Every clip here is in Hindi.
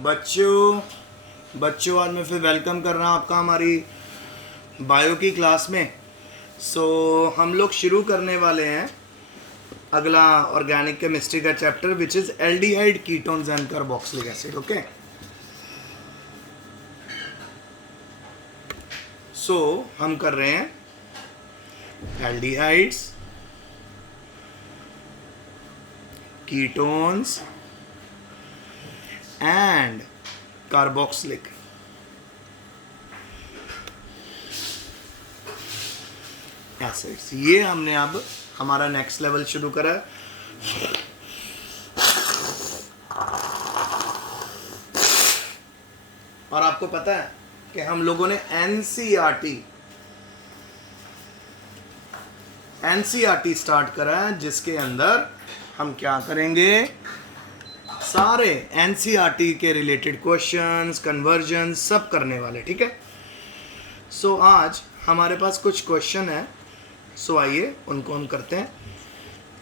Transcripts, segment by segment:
बच्चों बच्चों आज मैं फिर वेलकम कर रहा हूँ आपका हमारी बायो की क्लास में। हम लोग शुरू करने वाले हैं अगला ऑर्गेनिक केमिस्ट्री का chapter which is aldehyde ketones and carboxylic acid. Okay, हम कर रहे हैं aldehydes, ketones and carboxylic acids. ये हमने अब हमारा नेक्स्ट लेवल शुरू करा। और आपको पता है कि हम लोगों ने एनसीईआरटी स्टार्ट करा है, जिसके अंदर हम क्या करेंगे, सारे एनसीईआरटी के रिलेटेड क्वेश्चंस, कन्वर्जन सब करने वाले। ठीक है, आज हमारे पास कुछ क्वेश्चन है, आइए उनको हम करते हैं।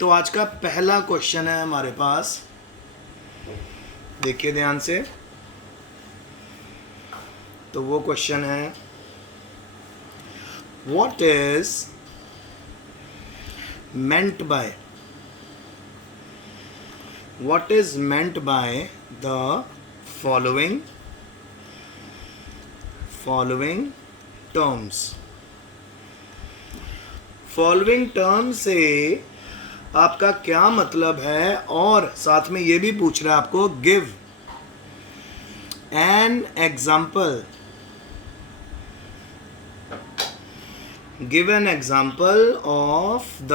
तो आज का पहला क्वेश्चन है हमारे पास, देखिए ध्यान से। तो वो क्वेश्चन है, what is meant by the following terms। Following term से आपका क्या मतलब है, और साथ में ये भी पूछ रहा है आपको, give an example of the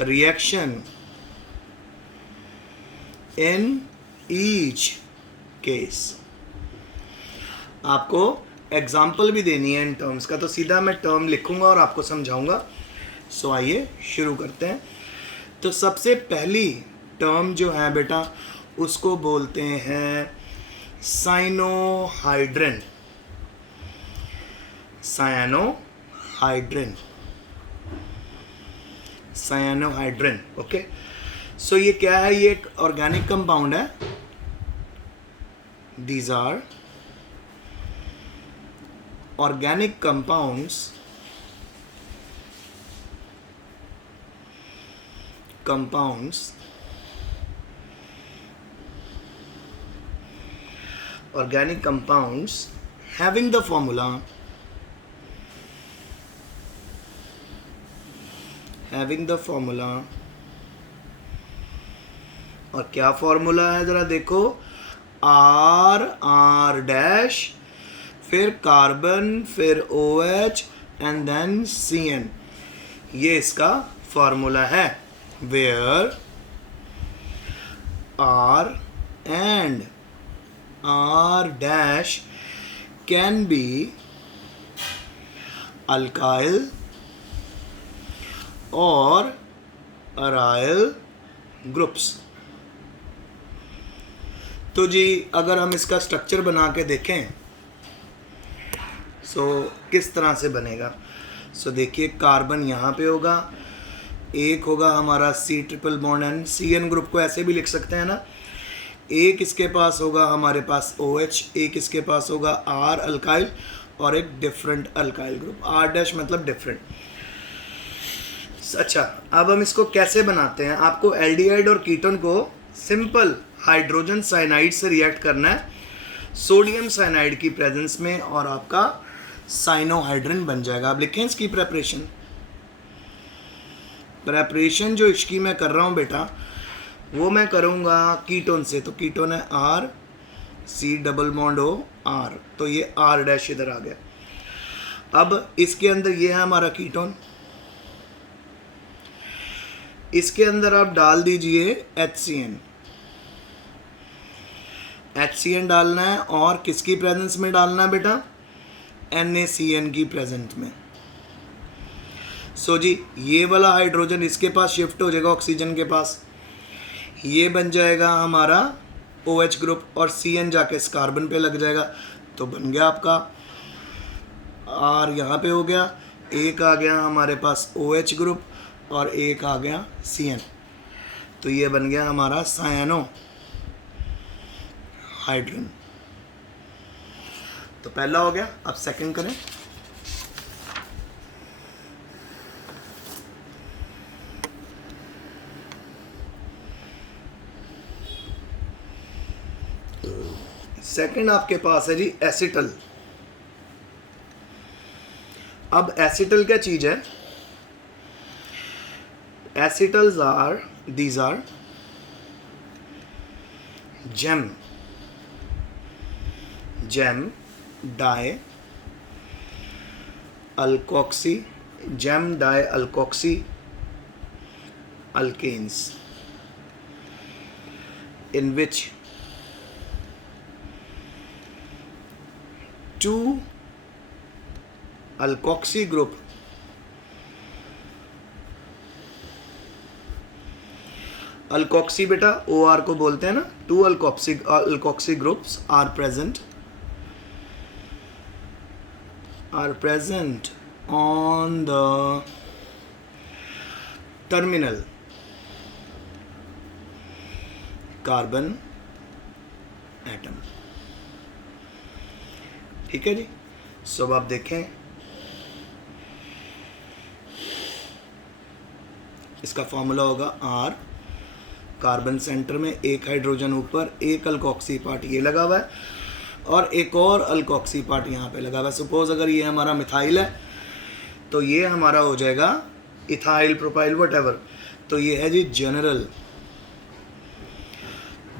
reaction in each case. आपको एग्जाम्पल भी देनी है इन टर्म्स का, तो सीधा मैं टर्म लिखूंगा और आपको समझाऊंगा। आइए शुरू करते हैं। तो सबसे पहली टर्म जो है बेटा, उसको बोलते हैं साइनोहाइड्रिन। ओके। ये क्या है, ये एक ऑर्गेनिक कंपाउंड है। These are organic compounds having the formula और क्या फॉर्मूला है जरा देखो, R डैश, फिर कार्बन, फिर OH एंड देन CN। ये इसका फॉर्मूला है, where R and R dash can be alkyl और अराइल ग्रुप्स। तो जी अगर हम इसका स्ट्रक्चर बना के देखें, किस तरह से बनेगा। देखिए, कार्बन यहाँ पे होगा, एक होगा हमारा C triple bond N, CN group को ऐसे भी लिख सकते हैं ना। एक इसके पास होगा हमारे पास OH, एक इसके पास होगा R अल्काइल और एक different alkyl group, R dash मतलब डिफरेंट। अच्छा, अब हम इसको कैसे बनाते हैं। आपको एल्डिहाइड और कीटोन को सिंपल हाइड्रोजन साइनाइड से रिएक्ट करना है सोडियम साइनाइड की प्रेजेंस में, और आपका साइनोहाइड्रिन बन जाएगा। अब लिखें इसकी प्रेपरेशन जो इसकी मैं कर रहा हूँ बेटा, वो मैं करूँगा कीटोन से। तो कीटोन है R, C double bond O R, तो ये R डैश इधर आ गया। अब इसके अंदर ये है हमारा कीटोन, इसके अंदर आप डाल दीजिए HCN डालना है, और किसकी प्रेजेंस में डालना है बेटा, NaCN की प्रेजेंट में। जी ये वाला हाइड्रोजन इसके पास शिफ्ट हो जाएगा ऑक्सीजन के पास, ये बन जाएगा हमारा OH ग्रुप, और CN जाके इस कार्बन पे लग जाएगा। तो बन गया आपका R, यहाँ पे हो गया, एक आ गया हमारे पास OH ग्रुप और एक आ गया CN। तो ये बन गया हमारा साइनो हाइड्रोजन। तो पहला हो गया, अब सेकंड करें। सेकंड आपके पास है जी एसिटल। अब एसिटल क्या चीज है? Acetals are, these are gem di alkoxy, gem di alkoxy alkanes in which two alkoxy group alkoxy बेटा OR को बोलते हैं ना, two alkoxy groups are present on the terminal carbon atom. ठीक है जी। सो अब आप देखें, इसका फॉर्मूला होगा R, कार्बन सेंटर में एक हाइड्रोजन ऊपर, एक अल्कोक्सी पार्ट ये लगा हुआ है और एक और अल्कोक्सी पार्ट यहाँ पे लगा हुआ है। सपोज अगर ये हमारा मिथाइल है तो ये हमारा हो जाएगा इथाइल, प्रोपाइल, व्हाटएवर। तो ये है जी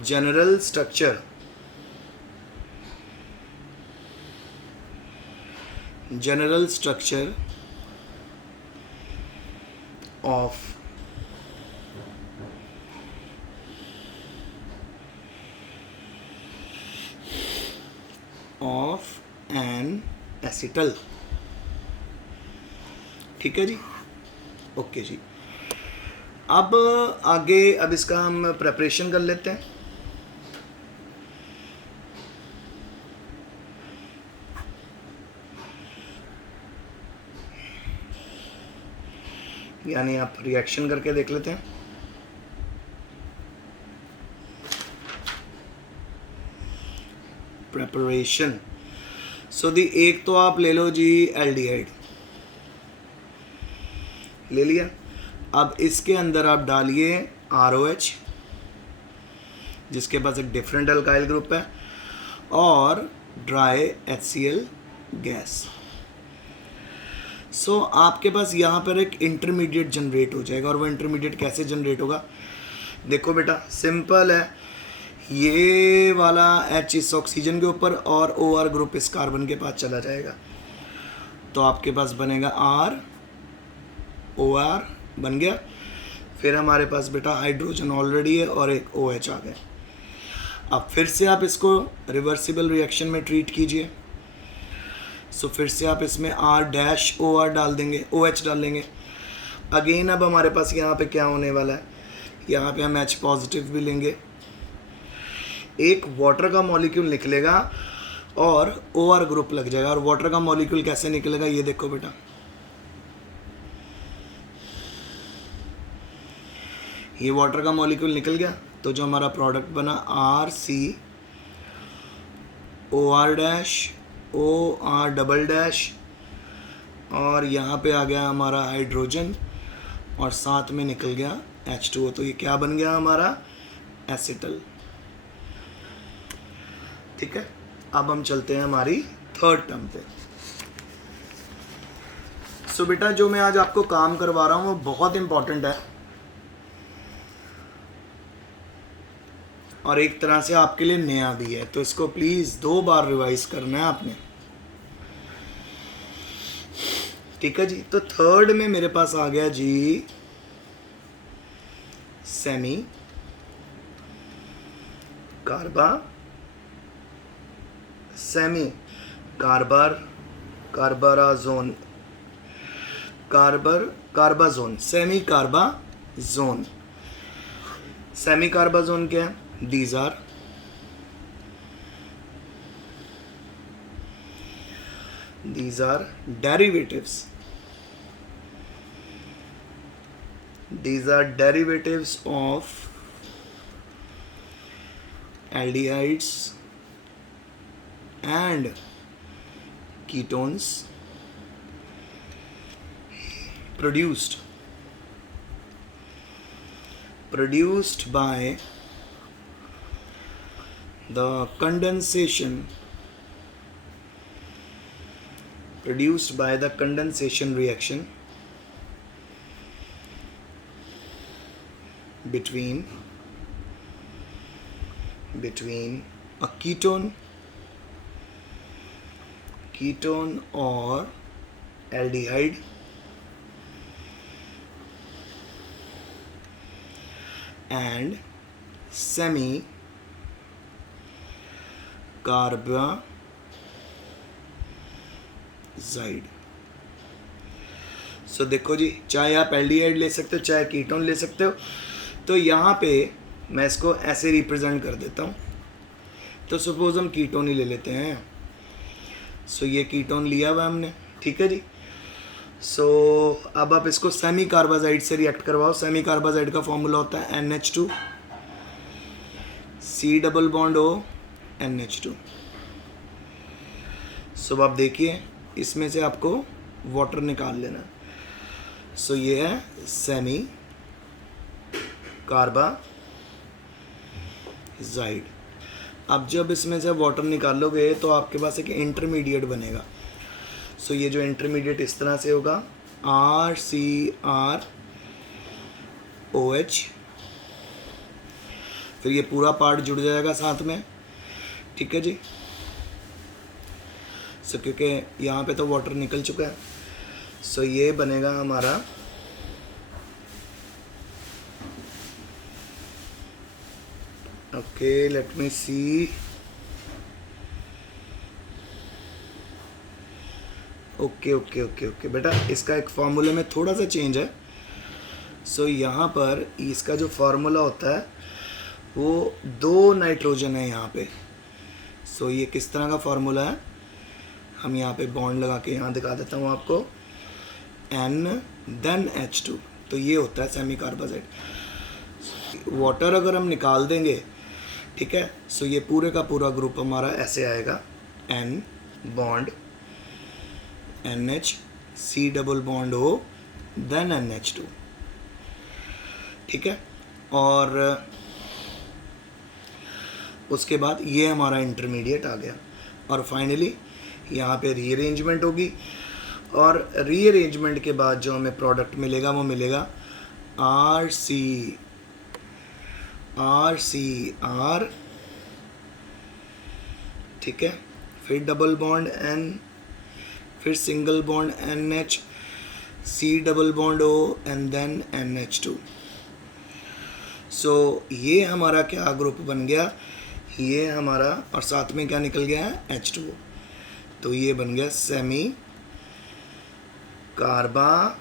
general structure of an acetal. ठीक है जी, ओके जी। अब आगे, अब इसका हम प्रेपरेशन कर लेते हैं। यानी आप रिएक्शन करके देख लेते हैं। प्रेपरेशन, सो दी एक तो आप ले लो जी एल्डिहाइड, ले लिया। अब इसके अंदर आप डालिए ROH, जिसके पास एक डिफरेंट अल्काइल ग्रुप है, और ड्राई HCl गैस। सो आपके पास यहाँ पर एक इंटरमीडिएट जनरेट हो जाएगा। और वो इंटरमीडिएट कैसे जनरेट होगा? देखो बेटा, सिंपल है। ये वाला H इस ऑक्सीजन के ऊपर और OR ग्रुप इस कार्बन के पास चला जाएगा, तो आपके पास बनेगा ROR बन गया। फिर हमारे पास बेटा हाइड्रोजन ऑलरेडी है और एक OH आ गया। अब फिर से आप इसको रिवर्सिबल रिएक्शन में ट्रीट कीजिए। सो फिर से आप इसमें R-OR डाल देंगे, OH डाल लेंगे। अगेन अब हमारे पास यहाँ पे क्या होने वाला है? यहाँ पे हम H पॉजिटिव भी लेंगे, एक वाटर का मॉलिक्यूल निकलेगा और OR ग्रुप लग जाएगा। और वाटर का मॉलिक्यूल कैसे निकलेगा ये देखो बेटा, ये वाटर का मॉलिक्यूल निकल गया। तो जो हमारा प्रोडक्ट बना RCOR-OR, और यहाँ पे आ गया हमारा हाइड्रोजन और साथ में निकल गया H2O। तो ये क्या बन गया हमारा? एसिटल। ठीक है, अब हम चलते हैं हमारी थर्ड टर्म पे। सो बेटा, जो मैं आज आपको काम करवा रहा हूँ वो बहुत इंपॉर्टेंट है और एक तरह से आपके लिए नया भी है, तो इसको प्लीज़ 2 बार रिवाइज करना है आपने। ठीक है जी। तो थर्ड में मेरे पास आ गया जी सेमी कार्बाजोन, सेमी कार्बाजोन क्या है? These are derivatives. These are derivatives of aldehydes and ketones produced by the condensation reaction between a ketone or aldehyde and semi carbazide. So देखो जी, चाहे आप एल्डिहाइड ले सकते हो, चाहे कीटोन ले सकते हो। तो यहाँ पे मैं इसको ऐसे रिप्रेजेंट कर देता हूँ। तो सपोज हम कीटोन ही ले लेते हैं। सो ये कीटोन लिया हुआ हमने, ठीक है जी। सो अब आप इसको सेमी कार्बाजाइड से रिएक्ट करवाओ। सेमी कार्बाजाइड का फॉर्मूला होता है NH2 C+O NH2। सो आप देखिए, इसमें से आपको वाटर निकाल लेना। सो ये है सेमी कार्बाजाइड। अब जब इसमें से वाटर निकालोगे तो आपके पास एक इंटरमीडिएट बनेगा। सो ये जो इंटरमीडिएट इस तरह से होगा RCrOH, फिर ये पूरा पार्ट जुड़ जाएगा साथ में, ठीक है जी। सो क्योंकि यहाँ पे तो वाटर निकल चुका है, सो ये बनेगा हमारा ओके, लेट मी सी। ओके बेटा, इसका एक फार्मूले में थोड़ा सा चेंज है। सो यहाँ पर इसका जो फार्मूला होता है वो 2 नाइट्रोजन है यहाँ पे। सो ये किस तरह का फार्मूला है, हम यहाँ पे बॉन्ड लगा के यहाँ दिखा देता हूँ आपको, N then H2। तो ये होता है सेमी कार्बाजाइड। वाटर अगर हम निकाल देंगे, ठीक है, सो ये पूरे का पूरा ग्रुप हमारा ऐसे आएगा, N bond NH C+O then NH2, ठीक है। और उसके बाद ये हमारा इंटरमीडिएट आ गया। और फाइनली यहाँ पे रीअरेंजमेंट होगी, और रीअरेंजमेंट के बाद जो हमें प्रोडक्ट मिलेगा वो मिलेगा RCr, ठीक है, फिर डबल बॉन्ड N, फिर single bond NH C+O and then NH2। So ये हमारा क्या ग्रुप बन गया, ये हमारा, और साथ में क्या निकल गया है H2O। तो ये बन गया सेमी कार्बाजोन।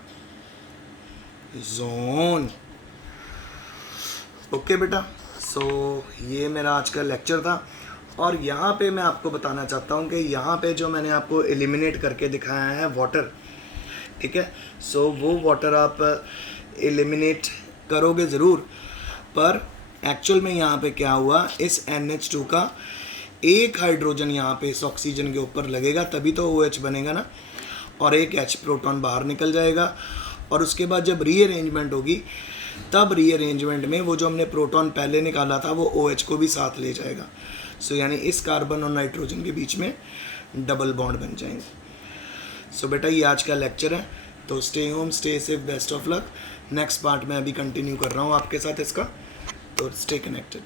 ओके बेटा, सो ये मेरा आज का लेक्चर था। और यहाँ पे मैं आपको बताना चाहता हूँ कि यहाँ पे जो मैंने आपको एलिमिनेट करके दिखाया है वाटर, ठीक है, सो वो वाटर आप एलिमिनेट करोगे ज़रूर, पर एक्चुअल में यहाँ पे क्या हुआ, इस NH2 का एक हाइड्रोजन यहाँ पे इस ऑक्सीजन के ऊपर लगेगा, तभी तो OH बनेगा ना, और एक H प्रोटॉन बाहर निकल जाएगा। और उसके बाद जब रीअरेंजमेंट होगी, तब रीअरेंजमेंट में वो जो हमने प्रोटॉन पहले निकाला था वो OH को भी साथ ले जाएगा। सो यानी इस कार्बन और नाइट्रोजन के बीच में डबल बॉन्ड बन जाएंगे। सो बेटा ये आज का लेक्चर है, तो stay home, stay safe, best of luck. Next part में अभी कंटिन्यू कर रहा हूँ आपके साथ इसका, तो स्टे कनेक्टेड।